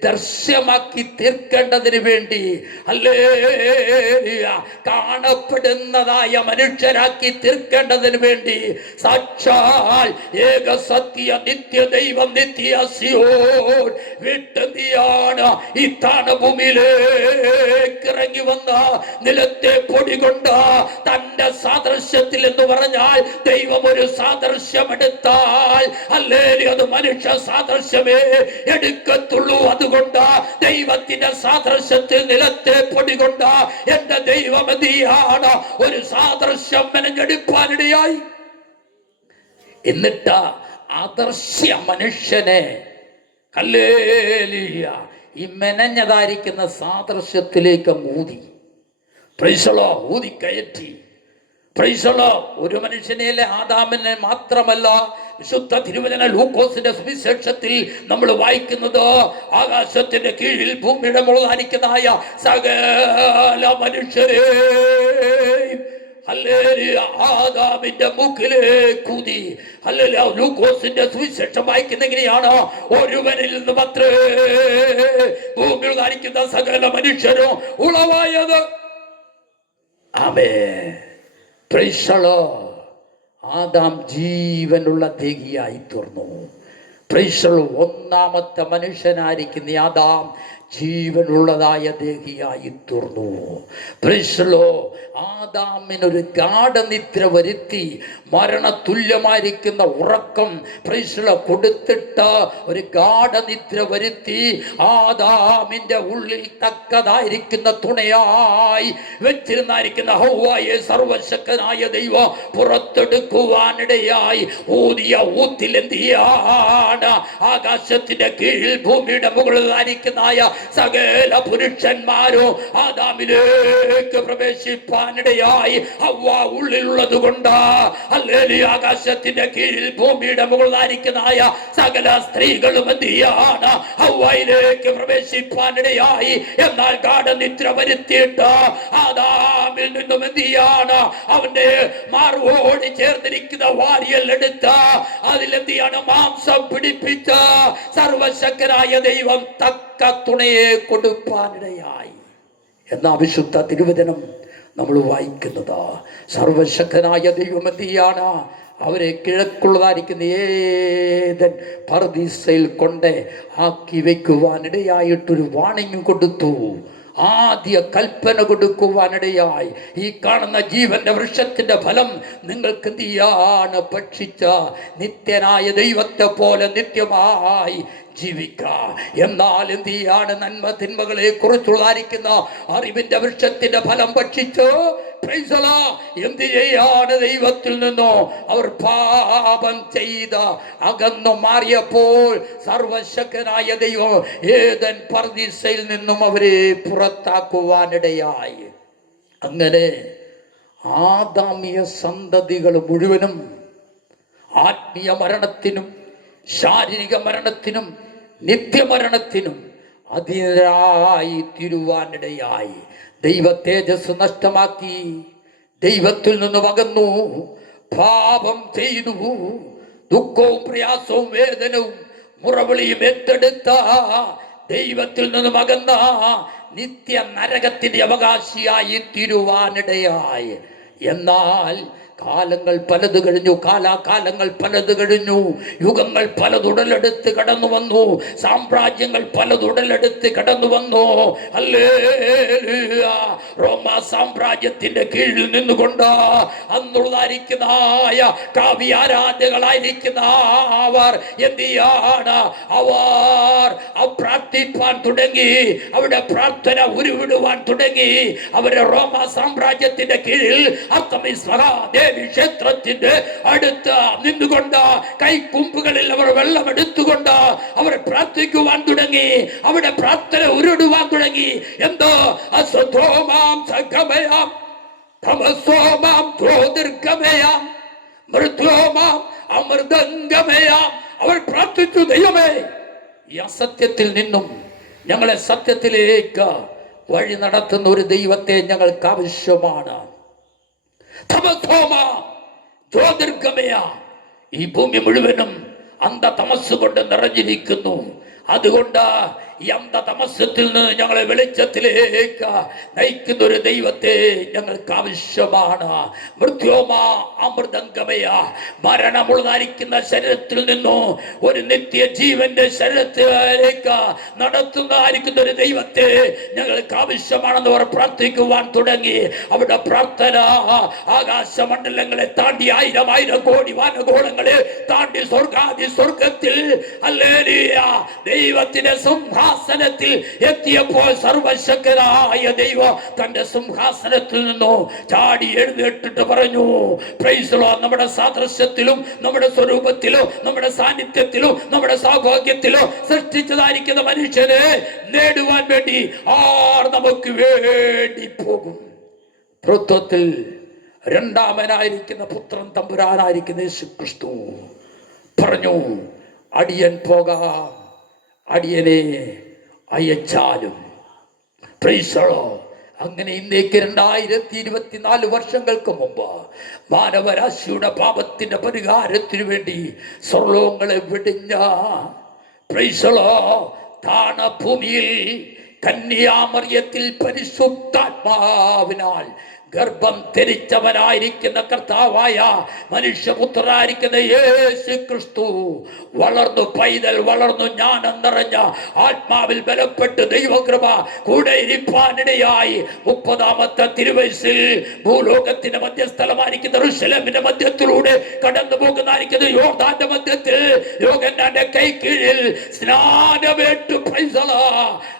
ദർശ്യമാക്കി തീർക്കേണ്ടതിന് വേണ്ടി, ഹല്ലേലൂയ, കാണപ്പെടുന്നതായ മനുഷ്യരാക്കി തീർക്കേണ്ടതിന് വേണ്ടി സാക്ഷാൽ ഏക സത്യ നിത്യ ദൈവം നിത്യ സിയോൻ വിട്ടെന്തിയാണ് ഈ താണഭൂമിയിലേക്ക് ഇറങ്ങി വന്ന നിലത്തെ പൊടി കൊണ്ട് തന്റെ സാദൃശ്യത്തിൽ എന്ന് പറഞ്ഞാൽ ദൈവം ഒരു സാദൃശ്യം എടുത്താൽ ഹല്ലേലൂയ അത് മനുഷ്യ സാദൃശ്യമേ എടുക്കത്തുള്ളൂ. അതുകൊണ്ട് ദൈവത്തിന്റെ സാദൃശ്യത്തിൽ നിലത്തെ പൊടി കൊണ്ട് എന്റെ ദൈവം എന്തിയാണ് ഒരു സാദൃശ്യം മെനഞ്ഞെടുപ്പാനിടയായി. എന്നിട്ട് ആദർശ്യ മനുഷ്യനെ ഹല്ലേലൂയ ഈ മെനഞ്ഞതായിരിക്കുന്ന സാദൃശ്യത്തിലേക്ക് ഊതി. Price the Lord. ഊതി കയറ്റി. Price the Lord. ഒരു മനുഷ്യനെ ആദാമിനെ മാത്രമല്ല, വിശുദ്ധ തിരുവചന ലൂക്കോസിന്റെ സുവിശേഷത്തിൽ നമ്മൾ വായിക്കുന്നത് ആകാശത്തിന്റെ കീഴിൽ ഭൂമിയുടെ മുകളിലായിരിക്കുന്നതായ സകല മനുഷ്യരെ ഹല്ലേലൂയ ആദാമിന്റെ മൂക്കിലേക്ക് ഊതി. ഹല്ലേലൂയ. ലൂക്കോസിന്റെ സുവിശേഷം വായിക്കുന്ന എങ്ങനെയാണ്, ഒരുവനിൽ നിന്ന് മാത്രമേ ഭൂമിയിൽ കാണിക്കുന്ന സകല മനുഷ്യരും ഉളവായത്. ആമേൻ. Praise the lord. ആദാം ജീവനുള്ള ദേഹിയായി തീർന്നു. പ്രൈസലോ ഒന്നാമത്തെ മനുഷ്യനായിരിക്കുന്ന ആദാം ജീവനുള്ളതായ ദേഹിയായി തീർന്നു. പ്രൈസലോ ആദാമിനൊരു ഗാഢനിദ്ര വരുത്തി മരണതുല്യമായിരിക്കുന്ന ഉറക്കം പ്രൈസലോ കൊടുത്തിട്ട് ഒരു ഗാഢനിദ്ര വരുത്തി ആദാമിന്റെ ഉള്ളിൽ തക്കതായിരിക്കുന്ന തുണയായി വെച്ചിരുന്നായിരിക്കുന്ന ഹൗവായെ സർവശക്തനായ ദൈവം പുറത്തെടുക്കുവാനിടയായി ഊതിയ ഊത്തിൽ എന്ത് ചെയ്യാണ്? ആകാശത്തിന്റെ കീഴിൽ ഭൂമിയുടെ മുകളിലായിരിക്കുന്ന സകല പുരുഷന്മാരും ആദാമിലേക്ക് പ്രവേശിപ്പാനിടയായി ഹവ്വ ഉള്ളിലുള്ളത് കൊണ്ട് ഹല്ലേലൂയ. ആകാശത്തിന്റെ കീഴിൽ ഭൂമിയുടെ മുകളിലായിരിക്കുന്ന സകല സ്ത്രീകളും എന്ത് ചെയ്യാണ്? ഹവ്വയിലേക്ക് പ്രവേശിപ്പാനിടയായി. എന്നാൽ ഗാഢനിദ്ര വരുത്തിയിട്ട് ആദാമിൽ നിന്നും എന്ത് ചെയ്യാണ്? അവന്റെ മാർവോട് ചേർന്നിരിക്കുന്ന വാരിയൽ എടുത്ത് അതിലെന്ത് ചെയ്യാണ്? മാംസം പിടിപ്പിച്ച് സർവശക്തനായ ദൈവം തക്ക തുണയെ കൊടുപ്പാനിടയായി എന്ന വിശുദ്ധ തിരുവചനം നമ്മൾ വായിക്കുന്നത്. സർവശക്തനായ ദൈവം എന്ത് ചെയ്യാണ്? അവരെ കിഴക്കുള്ളതായിരിക്കുന്ന ഏദൻ പർദീസയിൽ കൊണ്ട് ആക്കി വെക്കുവാനിടയായിട്ടൊരു വാണിംഗ് കൊടുത്തു. ആദ്യ കൽപ്പന കൊടുക്കുവാനിടയായി ഈ കാണുന്ന ജീവന്റെ വൃക്ഷത്തിന്റെ ഫലം നിങ്ങൾക്ക് എന്ത് ചെയ്യാണ്? ഭക്ഷിച്ച നിത്യനായ ദൈവത്തെ പോലെ നിത്യമായി ജീവിക്കാം. എന്നാൽ എന്ത് ചെയ്യാണ്? നന്മ തിന്മകളെ കുറിച്ചുള്ളതായിരിക്കുന്ന അറിവിന്റെ വൃക്ഷത്തിന്റെ ഫലം ഭക്ഷിച്ചു എന്ത് ചെയ്യാണ്? ദൈവത്തിൽ നിന്നോ അവർ പാപം ചെയ്ത് അകന്നു മാറിയപ്പോൾ സർവശക്തനായ ദൈവം ഏദൻ പർദീസയിൽ നിന്നും അവരെ പുറത്താക്കുവാനിടയായി. അങ്ങനെ ആദാമിയ സന്തതികൾ മുഴുവനും ആത്മീയ മരണത്തിനും ശാരീരിക മരണത്തിനും നിത്യമരണത്തിനും അതിരായി തീരുവാനിടയായി. ദൈവ തേജസ് നഷ്ടമാക്കി, ദൈവത്തിൽ നിന്നും അകന്നു, പാപം ചെയ്തു, ദുഃഖവും പ്രയാസവും വേദനവും മുറവിളിയും ഏറ്റെടുത്ത ദൈവത്തിൽ നിന്നും അകന്ന നിത്യ നരകത്തിന്റെ അവകാശിയായി തീരുവാനിടയായി. എന്നാൽ കാലങ്ങൾ പലത് കഴിഞ്ഞു, കാലാകാലങ്ങൾ പലത് കഴിഞ്ഞു, യുഗങ്ങൾ പലതുടലെടുത്ത് കടന്നു വന്നു, സാമ്രാജ്യങ്ങൾ പലതുടലെടുത്ത് കടന്നു വന്നു. ഹല്ലേലൂയ. റോമ സാമ്രാജ്യത്തിന്റെ കീഴിൽ നിന്നുകൊണ്ട് അന്നുള്ളതായിരിക്കുന്ന കാവ്യാരാധകളായിരിക്കുന്ന അവർ എന്ത് ചെയ്യാണ്? അവർ പ്രാർത്ഥിപ്പാൻ തുടങ്ങി, അവിടെ പ്രാർത്ഥന ഉരുവിടുവാൻ തുടങ്ങി. അവരെ റോമ സാമ്രാജ്യത്തിന്റെ കീഴിൽ അർത്തമിസ് ക്ഷേത്രത്തിന്റെ അടുത്ത് നിന്നുകൊണ്ട് കൈക്കുമ്പുകളിൽ അവർ വെള്ളം എടുത്തുകൊണ്ട് അവർ പ്രാർത്ഥിക്കുവാൻ തുടങ്ങി. അവിടെ പ്രാർത്ഥന ഉരുടുവാൻ തുടങ്ങി. എന്തോ അസതോമാം സകമയാം തമസോമാം ജ്യോതിർഗമയാം മൃത്യോമാം അമൃതംഗമയാം. അവർ പ്രാർത്ഥിച്ചു, ദൈവമേ, ഈ അസത്യത്തിൽ നിന്നും ഞങ്ങളെ സത്യത്തിലേക്ക് വഴി നടത്തുന്ന ഒരു ദൈവത്തെ ഞങ്ങൾക്ക് ആവശ്യമാണ്. ജ്യോതിർഗമയ. ഈ ഭൂമി മുഴുവനും അന്ധതമസ് കൊണ്ട് നിറഞ്ഞിരിക്കുന്നു. അതുകൊണ്ട് ഈ അന്ധതമസ്സത്തിൽ നിന്ന് ഞങ്ങളെ വെളിച്ചത്തിലേക്ക് നയിക്കുന്ന ഒരു ദൈവത്തെ ഞങ്ങൾക്ക് ആവശ്യമാണ്. മൃത്യോമ അമൃതംഗമയ. മരണമുള്ളതായിരിക്കുന്ന ശരീരത്തിൽ നിന്നും ഒരു നിത്യജീവന്റെ ശരീരത്തിലേക്ക് നടത്തുന്നതായിരിക്കുന്ന ഒരു ദൈവത്തെ ഞങ്ങൾക്ക് ആവശ്യമാണെന്ന് അവർ പ്രാർത്ഥിക്കുവാൻ തുടങ്ങി. അവിടെ പ്രാർത്ഥന ആകാശമണ്ഡലങ്ങളെ താണ്ടി, ആയിരം കോടി വാനഗോളങ്ങളെ താണ്ടി സ്വർഗാദി സ്വർഗത്തിൽ ഹല്ലേലൂയ ദൈവത്തിന്റെ സിംഹാസനത്തിൽ എത്തിയപ്പോൾ സർവശക്തനായ ദൈവം തന്റെ സിംഹാസനത്തിൽ നിന്നോ ചാടി എഴുന്നേറ്റിട്ട് പറഞ്ഞു, പ്രൈസ് ദി ലോർഡ്. നമ്മുടെ സാദൃശ്യത്തിലും നമ്മുടെ സ്വരൂപത്തിലോ നമ്മുടെ സാന്നിധ്യത്തിലോ നമ്മുടെ സൗഭാഗ്യത്തിലോ സൃഷ്ടിച്ചതായിരിക്കുന്ന മനുഷ്യനെ നേടുവാൻ വേണ്ടി ആർ നമുക്ക് വേണ്ടി പോകും. തൃത്വത്തിൽ രണ്ടാമനായിരിക്കുന്ന പുത്രൻ തമ്പുരാനായിരിക്കുന്ന യേശുക്രിസ്തു പറഞ്ഞു, അടിയൻ പോകാം, അടിയനെ അയച്ചാലും. അങ്ങനെ ഇന്നേക്ക് 2024 വർഷങ്ങൾക്ക് മുമ്പ് മാനവരാശിയുടെ പാപത്തിന്റെ പരിഹാരത്തിനു വേണ്ടി സ്വർലോകങ്ങളെ വെടിഞ്ഞ താണഭൂമിയിൽ കന്യാമറിയത്തിൽ പരിശുദ്ധാത്മാവിനാൽ ഗർഭം ധരിച്ചവനായിരിക്കുന്ന കർത്താവായ മനുഷ്യപുത്രനായിരിക്കുന്ന യേശു ക്രിസ്തു വളർന്നു, പൈതൽ വളർന്നു, ജ്ഞാനം നിറഞ്ഞ ആത്മാവിൽ ബലപ്പെട്ട് ദൈവകൃപ കൂടെ ഇരിപ്പാനിടയായി 30-ാമത്തെ തിരുവയസ്സിൽ ഭൂലോകത്തിന്റെ മധ്യസ്ഥലമായിരിക്കുന്ന യെരൂശലേമിന്റെ മധ്യത്തിലൂടെ കടന്നു പോകുന്നതായിരിക്കുന്ന യോർദാന്റെ മധ്യത്തിൽ യോഹന്നാന്റെ കൈ കീഴിൽ സ്നാനമേറ്റു,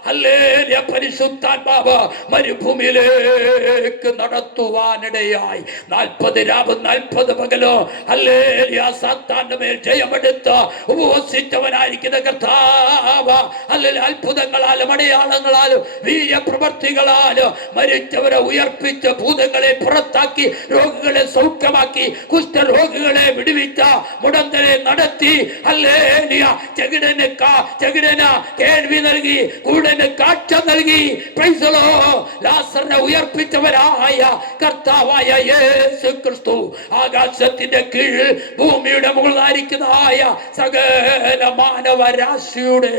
ഹല്ലേലൂയ, പരിശുദ്ധാത്മാവ് മരുഭൂമിയിലേക്ക് നടത്തുവാനിടയായി 40 രാവും 40 പകലോ ഹല്ലേലൂയ സാത്താന്റെ മേൽ ജയമെടുത്ത് ഉപവസിച്ചവനായിരിക്കുന്ന കർത്താവ് ഹല്ലേലൂയ അത്ഭുതങ്ങളാലും അടയാളങ്ങളാലും വീര്യപ്രവർത്തികളാലും മരിച്ചവരെ ഉയർപ്പിച്ച് ഭൂതങ്ങളെ പുറത്താക്കി രോഗികളെ സൗഖ്യമാക്കി കുഷ്ഠരോഗികളെ വിടുവിച്ച മുടന്തരെ നടത്തി ഹല്ലേലൂയ ചെകിടന് കേൾവി നൽകി, കൂടന് കാഴ്ച നൽകി, പ്രൈസ് ദി ലോർഡ്, ലാസറിനെ ഉയർപ്പിച്ചവരായ കർത്താവായ യേശു ക്രിസ്തു ആകാശത്തിന്റെ കീഴിൽ ഭൂമിയുടെ മുകളിലായിരിക്കുന്നതായ സകല മാനവരാശിയുടെ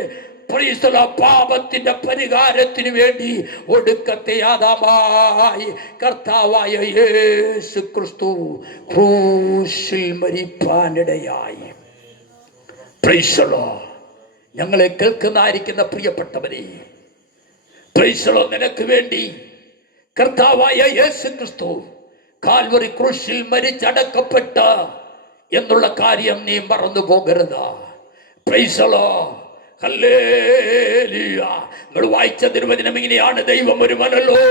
പാപത്തിന്റെ പരിഹാരത്തിന് വേണ്ടി ഒടുക്കത്തെ ആദാമായി കർത്താവായ യേശു ക്രിസ്തു ക്രൂശിൽ മരിപ്പാനിടയായി. Price the Lord. ഞങ്ങളെ കേൾക്കുന്നതായിരിക്കുന്ന പ്രിയപ്പെട്ടവരെ, പ്രൈസ് ദി ലോർഡ്, നിനക്ക് വേണ്ടി കർത്താവായ യേശു ക്രിസ്തു കാൽവറി ക്രൂശിൽ മരിച്ചടക്കപ്പെട്ട എന്നുള്ള കാര്യം നീ മറന്നു പോകരുത്. Price the lord, hallelujah. നമ്മൾ വായിച്ച തിരുവചനം ഇങ്ങനെയാണ്: ദൈവം ഒരുവനല്ലോ,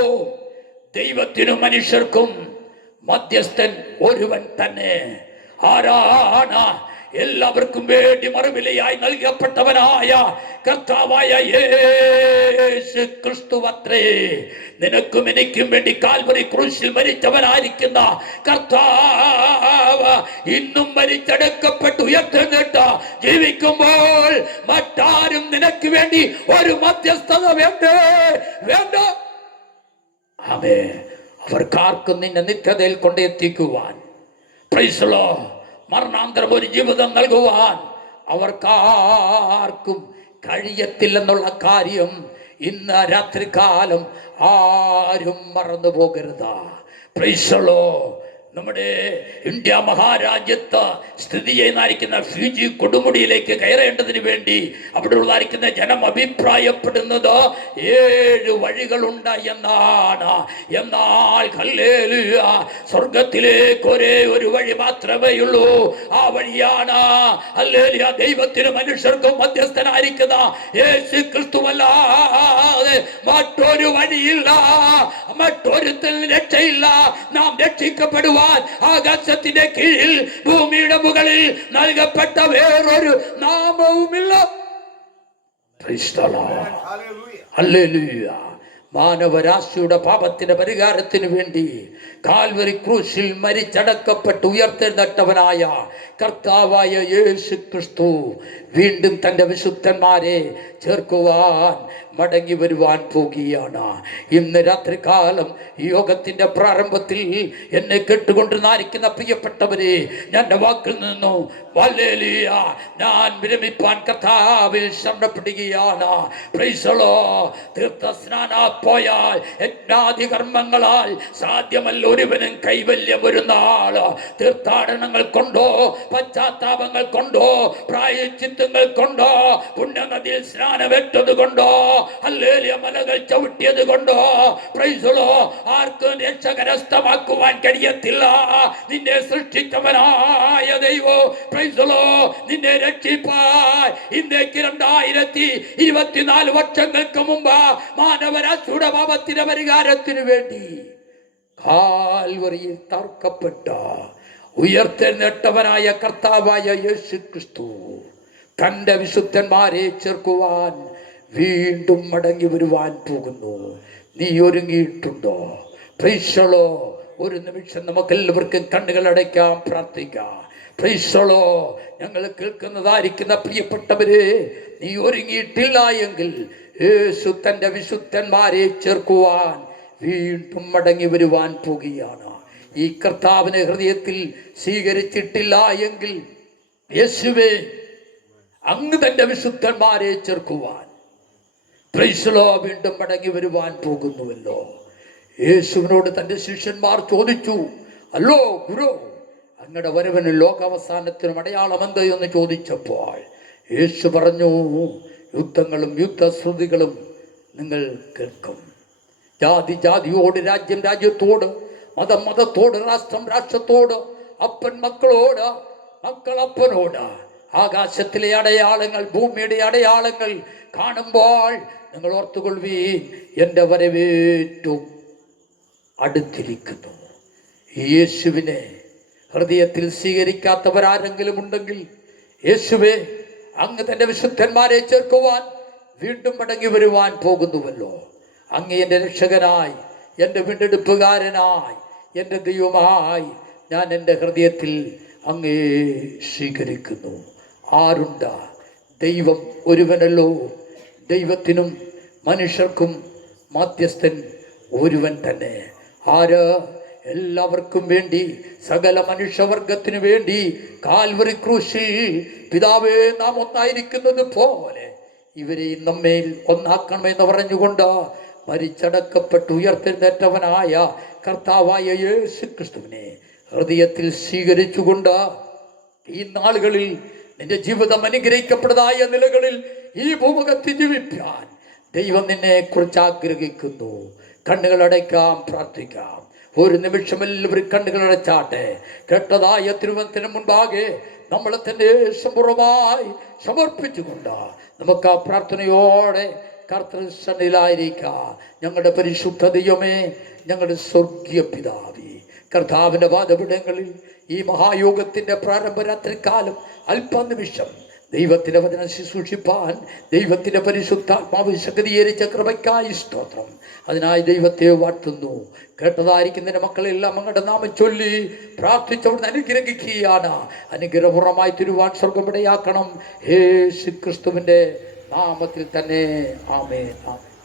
ദൈവത്തിനും മനുഷ്യർക്കും മധ്യസ്ഥൻ ഒരുവൻ തന്നെ. ആരാണ്? എല്ലാവർക്കും വേണ്ടി മറുവിലയായി നൽകപ്പെട്ടവനായ കർത്താവായ യേശു ക്രിസ്തുവത്രേ. നിനക്കും എനിക്കും വേണ്ടി കാൽവറി ക്രൂശിൽ മരിച്ചവനായിരിക്കുന്ന കർത്താവ് ഇന്നും മരിച്ചടക്കപ്പെട്ട് ഉയർത്തെഴുന്നേറ്റ് ജീവിക്കുമ്പോൾ മറ്റാരും നിനക്ക് വേണ്ടി ഒരു മധ്യസ്ഥത വേണ്ട. ആമേൻ. അവർക്കാർക്കും നിന്നെ നിത്യതയിൽ കൊണ്ടെത്തിക്കുവാൻ, പ്രൈസ് ദി ലോർഡ്, മരണാന്തരം ഒരു ജീവിതം നൽകുവാൻ അവർക്കാർക്കും കഴിയത്തില്ലെന്നുള്ള കാര്യം ഇന്ന് രാത്രികാലം ആരും മറന്നു പോകരുത്. Price the lord. നമ്മുടെ ഇന്ത്യ മഹാരാജ്യത്ത് സ്ഥിതി ചെയ്യുന്നതായിരിക്കുന്ന ഫിജി കൊടുമുടിയിലേക്ക് കയറേണ്ടതിന് വേണ്ടി അവിടെ ഉള്ളതായിരിക്കുന്ന ജനം അഭിപ്രായപ്പെടുന്നത് 7 വഴികളുണ്ട് എന്നാണ്. എന്നാൽ ഹല്ലേലൂയ, സ്വർഗത്തിലേക്ക് ഒരേ ഒരു വഴി മാത്രമേ ഉള്ളൂ. ആ വഴിയാണ് ഹല്ലേലൂയ ദൈവത്തിനും മനുഷ്യർക്കും മധ്യസ്ഥനായിരിക്കുന്ന യേശു ക്രിസ്തുവല്ലാതെ മറ്റൊരു വഴിയില്ല, മറ്റൊരുത്തിൽ രക്ഷയില്ല. നാം രക്ഷിക്കപ്പെടുവാൻ ആകാശത്തിന്റെ കീഴിൽ ഭൂമിയുടെ മുകളിൽ നൽകപ്പെട്ട വേറൊരു നാമവുമില്ല. Praise the lord. ഹല്ലേലൂയ. മാനവരാശിയുടെ പാപത്തിന്റെ പരിഹാരത്തിന് വേണ്ടി കാൽവരി ക്രൂശിൽ മരിച്ചടക്കപ്പെട്ട് ഉയർത്തെഴുന്നേറ്റവനായ കർത്താവായ യേശു ക്രിസ്തു വീണ്ടും തൻ്റെ വിശുദ്ധന്മാരെ ചേർക്കുവാൻ മടങ്ങി വരുവാൻ പോകുകയാണ്. ഇന്ന് രാത്രികാലം ഈ യോഗത്തിന്റെ പ്രാരംഭത്തിൽ എന്നെ കേട്ടുകൊണ്ടിരുന്നായിരിക്കുന്ന പ്രിയപ്പെട്ടവരെ, ഞാൻ വാക്കിൽ നിന്നു ഹല്ലേലൂയ ഞാൻ വിരമിപ്പാൻ കർത്താവിൽ ശരണപ്പെടുകയാണ്. Praise the lord. തീർത്ഥസ്നാന പോയാൽ യജ്ഞാദി കർമ്മങ്ങളാൽ സാധ്യമല്ല ഒരുവനും കൈവല്യം ഒരു നാള്. തീർത്ഥാടനങ്ങൾ കൊണ്ടോ പശ്ചാത്താപങ്ങൾ കൊണ്ടോ പ്രായശ്ചിത്തങ്ങൾ കൊണ്ടോ പുണ്യനദിയിൽ സ്നാനമേറ്റത് കൊണ്ടോ ഹല്ലേലൂയ മലകൾ ചവിട്ടിയത് കൊണ്ടോ പ്രൈസ് ദി ലോർഡ് ആർക്കും രക്ഷ കരസ്ഥമാക്കുവാൻ കഴിയത്തില്ല. നിന്നെ സൃഷ്ടിച്ചവനായ ദൈവം പ്രൈസ് ദി ലോർഡ് നിന്നെ രക്ഷിപ്പാൻ ഇന്നേക്ക് 2024 വർഷങ്ങൾക്ക് മുമ്പ് മാനവരാശിയുടെ പാപത്തിന്റെ പരിഹാരത്തിനു വേണ്ടി കാൽവറിയിൽ തറക്കപ്പെട്ട ഉയർത്തെഴുന്നേറ്റവനായ കർത്താവായ യേശു ക്രിസ്തു തൻ്റെ വിശുദ്ധന്മാരെ ചേർക്കുവാൻ വീണ്ടും മടങ്ങി വരുവാൻ പോകുന്നു. നീ ഒരുങ്ങിയിട്ടുണ്ടോ? Price the Lord. ഒരു നിമിഷം നമുക്കെല്ലാവർക്കും കണ്ണുകൾ അടയ്ക്കാം, പ്രാർത്ഥിക്കാം. Price the Lord. ഞങ്ങൾ കേൾക്കുന്നതായിരിക്കുന്ന പ്രിയപ്പെട്ടവരെ, നീ ഒരുങ്ങിയിട്ടില്ല എങ്കിൽ യേശു തൻ്റെ വിശുദ്ധന്മാരെ ചേർക്കുവാൻ വീണ്ടും മടങ്ങി വരുവാൻ പോകുകയാണ്. ഈ കർത്താവിനെ ഹൃദയത്തിൽ സ്വീകരിച്ചിട്ടില്ല എങ്കിൽ യേശുവേ അങ്ങ് തൻ്റെ വിശുദ്ധന്മാരെ ചേർക്കുവാൻ പ്രൈസ് ദി ലോർഡ് വീണ്ടും മടങ്ങി വരുവാൻ പോകുന്നുവല്ലോ. യേശുവിനോട് തൻ്റെ ശിഷ്യന്മാർ ചോദിച്ചു, അല്ലോ ഗുരു, അങ്ങയുടെ വരവിന് ലോകാവസാനത്തിനും അടയാളം എന്ത് എന്ന് ചോദിച്ചപ്പോൾ യേശു പറഞ്ഞു, യുദ്ധങ്ങളും യുദ്ധശ്രുതികളും നിങ്ങൾ കേൾക്കും. ജാതി ജാതിയോട്, രാജ്യം രാജ്യത്തോട്, മതം മതത്തോട്, രാഷ്ട്രം രാഷ്ട്രത്തോട്, അപ്പൻ മക്കളോട്, മക്കൾ അപ്പനോട്. ആകാശത്തിലെ അടയാളങ്ങൾ, ഭൂമിയുടെ അടയാളങ്ങൾ കാണുമ്പോൾ നിങ്ങൾ ഓർത്തുകൊള്ളുവീൻ, എൻ്റെ വരവേറ്റവും അടുത്തിരിക്കുന്നു. യേശുവിനെ ഹൃദയത്തിൽ സ്വീകരിക്കാത്തവരാരെങ്കിലും ഉണ്ടെങ്കിൽ, യേശുവേ, അങ്ങ് തൻ്റെ വിശുദ്ധന്മാരെ ചേർക്കുവാൻ വീണ്ടും മടങ്ങി വരുവാൻ പോകുന്നുവല്ലോ. അങ്ങ് എൻ്റെ രക്ഷകനായി, എൻ്റെ വീണ്ടെടുപ്പുകാരനായി, എൻ്റെ ദൈവമായി ഞാൻ എൻ്റെ ഹൃദയത്തിൽ അങ്ങേ സ്വീകരിക്കുന്നു. ആരുണ്ട്? ദൈവം ഒരുവനല്ലോ. ദൈവത്തിനും മനുഷ്യർക്കും മധ്യസ്ഥൻ ഒരുവൻ തന്നെ. ആര്? എല്ലാവർക്കും വേണ്ടി, സകല മനുഷ്യവർഗത്തിനു വേണ്ടി കാൽവറി ക്രൂശിൽ പിതാവേ, നാം ഒന്നായിരിക്കുന്നത് പോലെ ഇവരെയും നമ്മേൽ ഒന്നാക്കണമെന്ന് പറഞ്ഞുകൊണ്ട് മരിച്ചടക്കപ്പെട്ട് ഉയർത്തെഴുന്നേറ്റവനായ കർത്താവായ യേശു ക്രിസ്തുവിനെ ഹൃദയത്തിൽ സ്വീകരിച്ചുകൊണ്ട് ഈ നാളുകളിൽ നിന്റെ ജീവിതം അനുഗ്രഹിക്കപ്പെട്ടതായ നിലകളിൽ ഈ ഭൂമുഖത്ത് ജീവിക്കാൻ ദൈവം നിന്നെ കുറിച്ച് ആഗ്രഹിക്കുന്നു. കണ്ണുകളടയ്ക്കാം, പ്രാർത്ഥിക്കാം. ഒരു നിമിഷം എല്ലാവരും കണ്ണുകളടച്ചാട്ടെ. കേട്ടതായ തിരുവചനത്തിന് മുൻപാകെ നമ്മളെ തന്നെ സമ്പൂർണ്ണമായി സമർപ്പിച്ചുകൊണ്ട് നമുക്ക് ആ പ്രാർത്ഥനയോടെ കർത്തൃസന്നിധിയിലായിരിക്കാം. ഞങ്ങളുടെ പരിശുദ്ധ ദൈവമേ, ഞങ്ങളുടെ സ്വർഗീയ പിതാവേ, കർത്താവിൻ്റെ പാദപീഠങ്ങളിൽ ഈ മഹായോഗത്തിൻ്റെ പ്രാരംഭ രാത്രികാലം അല്പനിമിഷം ദൈവത്തിൻ്റെ വചനം ശുശ്രൂഷിപ്പാൻ ദൈവത്തിൻ്റെ പരിശുദ്ധാത്മാവ് ശക്തീകരിച്ച കൃപയ്ക്കായി സ്തോത്രം. അതിനായി ദൈവത്തെ വാഴ്ത്തുന്നു. കേട്ടതായിരിക്കുന്നതിൻ്റെ മക്കളെല്ലാം അങ്ങയുടെ നാമം ചൊല്ലി പ്രാർത്ഥിച്ചവിടുന്ന് അനുഗ്രഹിക്കുകയാണ്. അനുഗ്രഹപൂർവമായി തിരുവാൻ സ്വർഗം ഇടയാക്കണം. യേശു ക്രിസ്തുവിൻ്റെ നാമത്തിൽ തന്നെ. ആമേൻ, ആമേൻ.